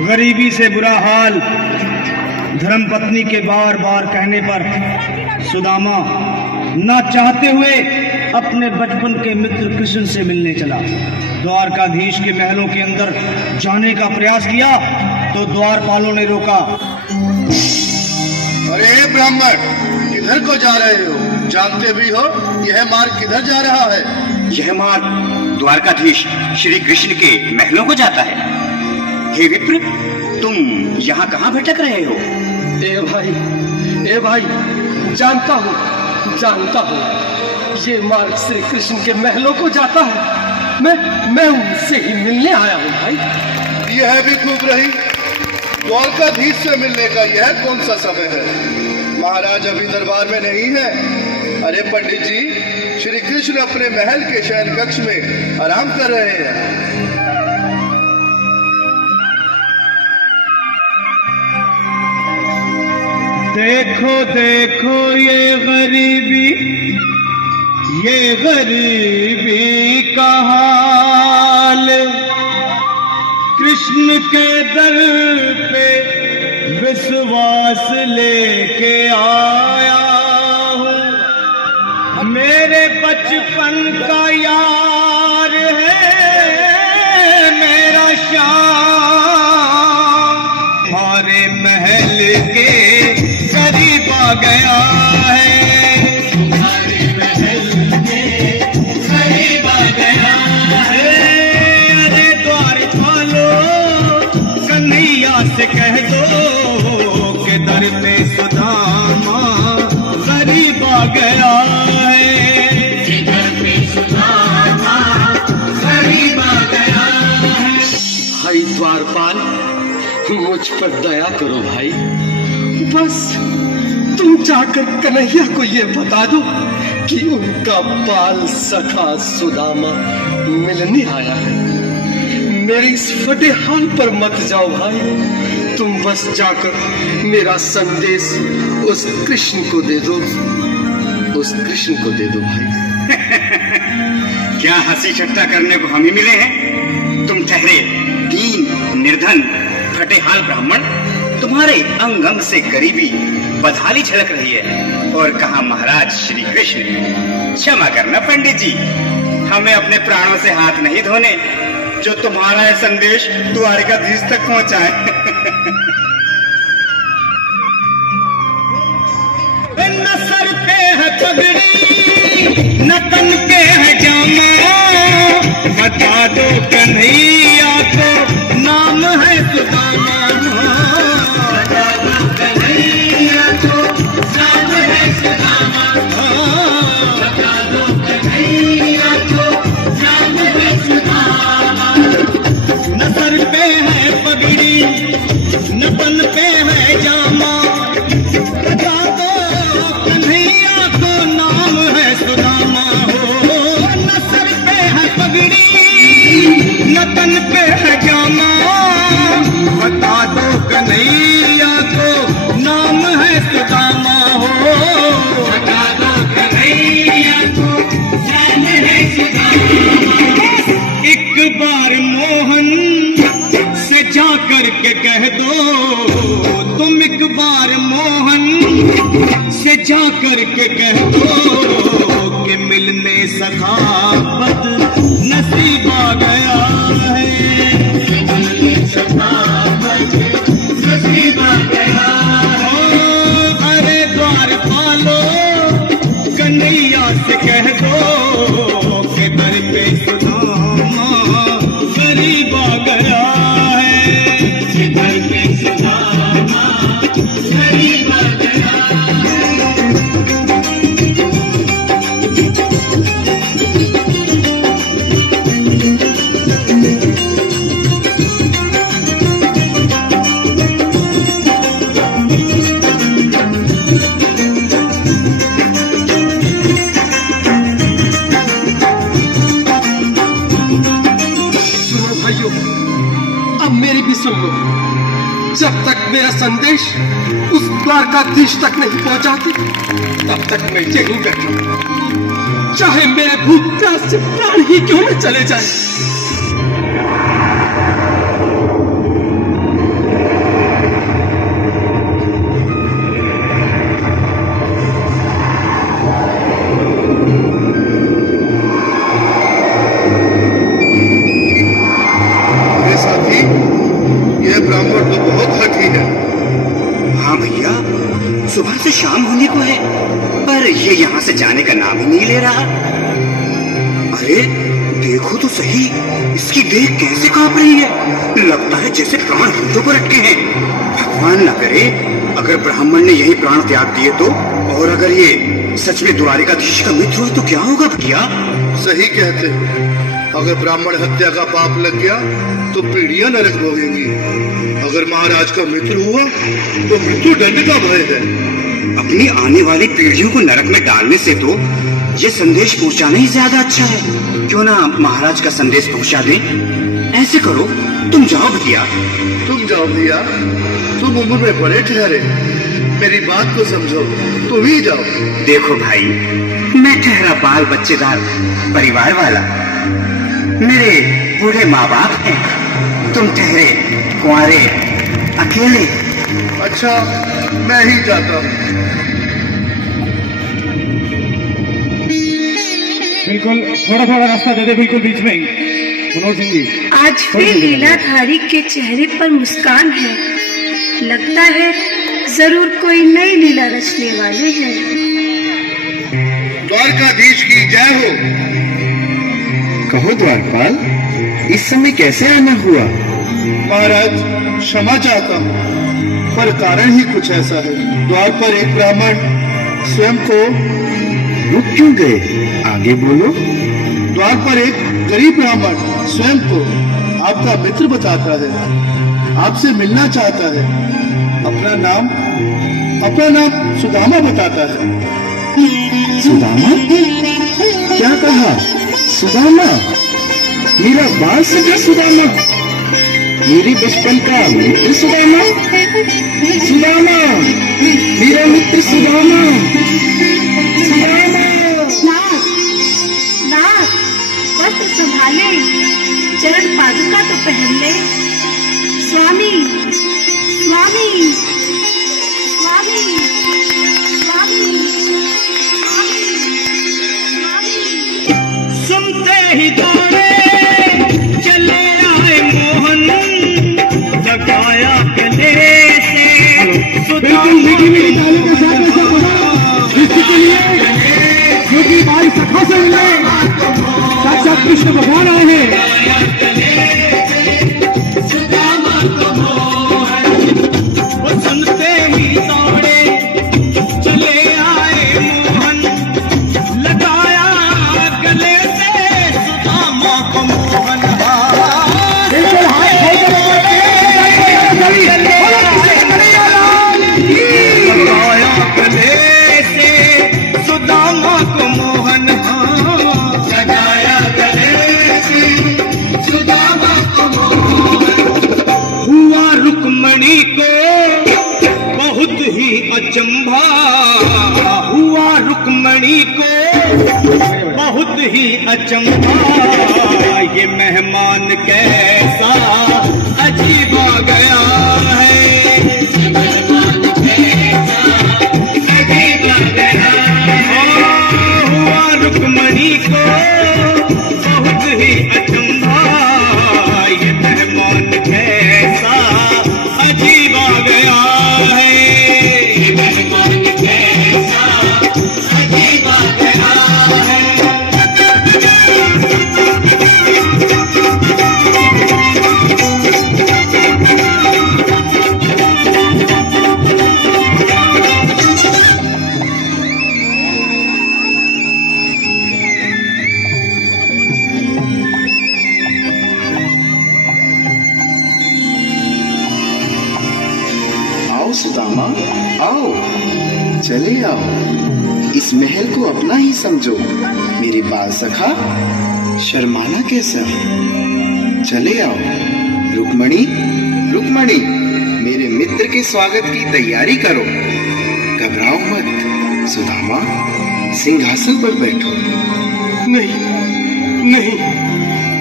गरीबी से बुरा हाल धर्मपत्नी के बार बार कहने पर सुदामा ना चाहते हुए अपने बचपन के मित्र कृष्ण से मिलने चला। द्वारकाधीश के महलों के अंदर जाने का प्रयास किया तो द्वारपालों ने रोका। अरे ब्राह्मण, किधर को जा रहे हो? जानते भी हो यह मार्ग किधर जा रहा है? यह मार्ग द्वारकाधीश श्री कृष्ण के महलों को जाता है। हे विप्र, तुम यहाँ कहाँ भटक रहे हो? ए भाई, जानता हूँ ये मार्ग श्री कृष्ण के महलों को जाता है। मैं उनसे ही मिलने आया हूँ भाई। यह भी खूब रही, द्वारकाधीश से मिलने का यह कौन सा समय है? महाराज अभी दरबार में नहीं है। अरे पंडित जी, श्री कृष्ण अपने महल के शयन कक्ष में आराम कर रहे हैं। देखो देखो ये गरीबी का हाल, कृष्ण के दर पे विश्वास लेके आया हूँ। मेरे बचपन का यार है मेरा श्याम, हमारे महल के करीब आ गया है, हमारे महल के करीब आ गया है। अरे द्वारपालो, कन्हैया से कह दो कि दर पे सुदामा करीब आ गया है, दर पे सुदामा करीब आ गया है। भाई द्वारपाल, मुझ पर दया करो भाई। बस तुम जाकर कन्हैया को ये बता दो कि उनका बाल सखा सुदामा मिलने आया है। मेरे इस फटे हाल पर मत जाओ भाई, तुम बस जाकर मेरा संदेश उस कृष्ण को दे दो, भाई। क्या हंसी ठट्टा करने को हम ही मिले हैं? तुम ठहरे दीन निर्धन फटे हाल ब्राह्मण, तुम्हारे अंग अंग से गरीबी बदहाली झलक रही है। और कहा महाराज श्री कृष्ण। क्षमा करना पंडित जी, हमें अपने प्राणों से हाथ नहीं धोने जो तुम्हारा यह संदेश द्वारकाधीश तक पहुंचाए। न सर पे है पगड़ी, न तन पे है जामा, बता दो कन्हैया को नाम है सुदामा। न सर पे है पगड़ी, न तन पे है जामा, बता दो कन्हैया को नाम है सुदामा हो। न सर पे है पगड़ी, न तन पे है जामा, बता दो कन्हैया को नाम है सुदामा हो, बता दो कन्हैया को नाम है सुदामा। एक बार मोहन से जा करके कह दो, तुम एक बार मोहन से जा करके कह दो कि मिलने सखावत नसीब आ गया है, मिलने सखावत नसीब आ गया है। अरे द्वारपालो, कन्हैया से कह दो कि दर पे सुदामा करीब आ गया है, दर पे सुदामा करीब आ गया है। सुन लो, जब तक मेरा संदेश उस द्वारकाधीश तक नहीं पहुंचाती तब तक मैं यहीं बैठा। चाहे मेरे भूख प्यास से प्राण ही क्यों न चले जाए। सुबह से शाम होने को है पर ये यहाँ से जाने का नाम ही नहीं ले रहा। अरे देखो तो सही, इसकी देह कैसे कांप रही है, लगता है जैसे प्राण होठों पर अटके हैं। भगवान न करे अगर ब्राह्मण ने यही प्राण त्याग दिए तो, और अगर ये सच में द्वारिकाधीश का मित्र हुआ तो क्या होगा भैया? सही कहते हो, अगर ब्राह्मण हत्या का पाप लग गया तो पीढ़ियां नरक भोगेंगी। अगर महाराज का मित्र हुआ तो मृत्यु दंड का भय है। अपनी आने वाली पीढ़ियों को नरक में डालने से तो ये संदेश पहुंचाना ही ज्यादा अच्छा है। क्यों ना महाराज का संदेश पहुंचा दें? ऐसे करो, तुम जाओ भैया। तुम जाओ भैया, तुम उम्र में बड़े ठहरे, मेरी बात को समझो, तुम ही जाओ। देखो भाई, मैं ठहरा बाल बच्चेदार परिवार वाला, मेरे बूढ़े माँ बाप हैं, तुम ठहरे कुंवारे अकेले। अच्छा, मैं ही जाता हूँ। बिल्कुल, थोड़ा थोड़ा रास्ता दे दे, बिल्कुल बीच में ही। मनोज सिंह जी, आज फिर लीलाधारी के चेहरे पर मुस्कान है, लगता है जरूर कोई नई लीला रचने वाले हैं। द्वारकाधीश की जय हो। कहो द्वारपाल, इस समय कैसे आना हुआ? महाराज क्षमा चाहता हूँ, पर कारण ही कुछ ऐसा है। द्वार पर एक ब्राह्मण स्वयं को रुक क्यों गए? आगे बोलो। द्वार पर एक गरीब ब्राह्मण स्वयं को आपका मित्र बताता है, आपसे मिलना चाहता है। अपना नाम सुदामा बताता है। सुदामा? क्या कहा? सुदामा? मेरा बाल सखा सुदामा, मेरे बचपन का मित्र सुदामा, सुदामा मेरा मित्र सुदामा, सुदामा। नाथ, वस्त्र संभाले, चरण पादुका तो पहन ले। स्वामी, स्वामी, स्वामी, स्वामी, स्वामी। सुनते ही दौड़े चले आए मोहन, लगाया गले से क्योंकि भाई सखा से मिले, साक्षात कृष्ण भगवान आए हैं। वो सुनते ही दौड़े चले आए मोहन, लगाया गले से सुदामा को मोहन। लगाया गले से सुदामा को मोहन, लगाया गले से सुदामा को मोहन। हुआ रुक्मणी को बहुत ही अचंभा, हुआ रुक्मणी को बहुत ही अचंभा, ये मेहमान कैसा अजीब आ गया है, अजीब आ गया। हुआ रुक्मणी को बहुत ही अचंभा, ये मेहमान कैसा अजीब आ गया है, ये मेहमान कैसा अजीब आ गया है। सुदामा आओ, चले आओ, इस महल को अपना ही समझो। मेरे बाल सखा, शर्माना कैसा? चले आओ। रुक्मणी, रुक्मणी, मेरे मित्र के स्वागत की तैयारी करो, घबराओ मत। सुदामा, सिंहासन पर बैठो। नहीं नहीं,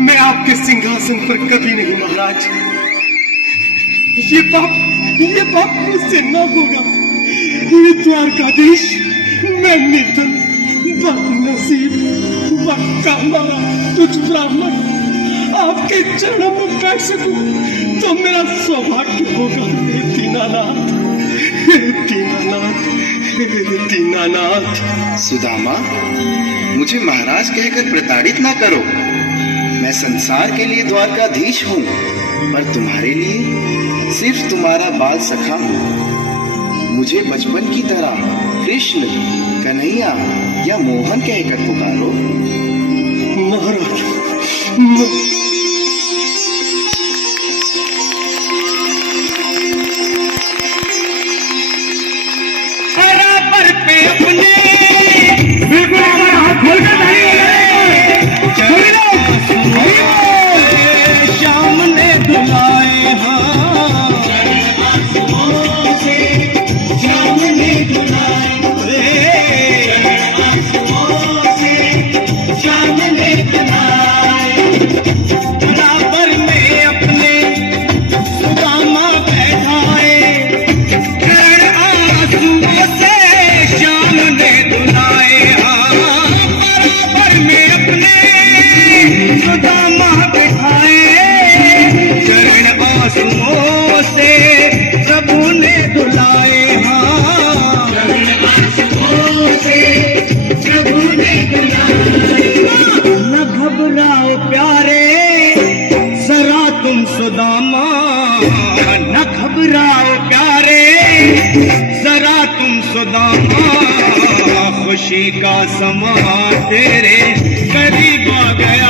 मैं आपके सिंहासन पर कभी नहीं महाराज। ये पाप मुझसे न होगा। ये द्वारकाधीश, मैं निर्धन, बदनसीब, बदकामारा तुझ ब्राह्मण आपके चरणों में बैठ सकूं तो मेरा सौभाग्य होगा। हे दीनानाथ, हे दीनानाथ, हे दीनानाथ। सुदामा, मुझे महाराज कहकर प्रताड़ित ना करो। मैं संसार के लिए द्वारकाधीश हूँ, पर तुम्हारे लिए सिर्फ तुम्हारा बाल सखा हूँ। मुझे बचपन की तरह कृष्ण, कन्हैया या मोहन कहकर पुकारो। महाराज, बराबर पे अपने श्याम ने दुलाए, श्याम ने दुलाए, श्याम ने दुलाए। बराबर में अपने सुदामा बैठाए, चरण आंसुओं से श्याम ने दुलाए। बराबर में अपने सुदामा बैठाए, चरण आंसुओं से प्रभु ने दुलाए। चरण आंसुओं से प्रभु ने दुलाए। न घबराओ प्यारे जरा तुम सुदामा, न घबराओ प्यारे जरा तुम सुदामा। खुशी का समा तेरे करीब आ गया।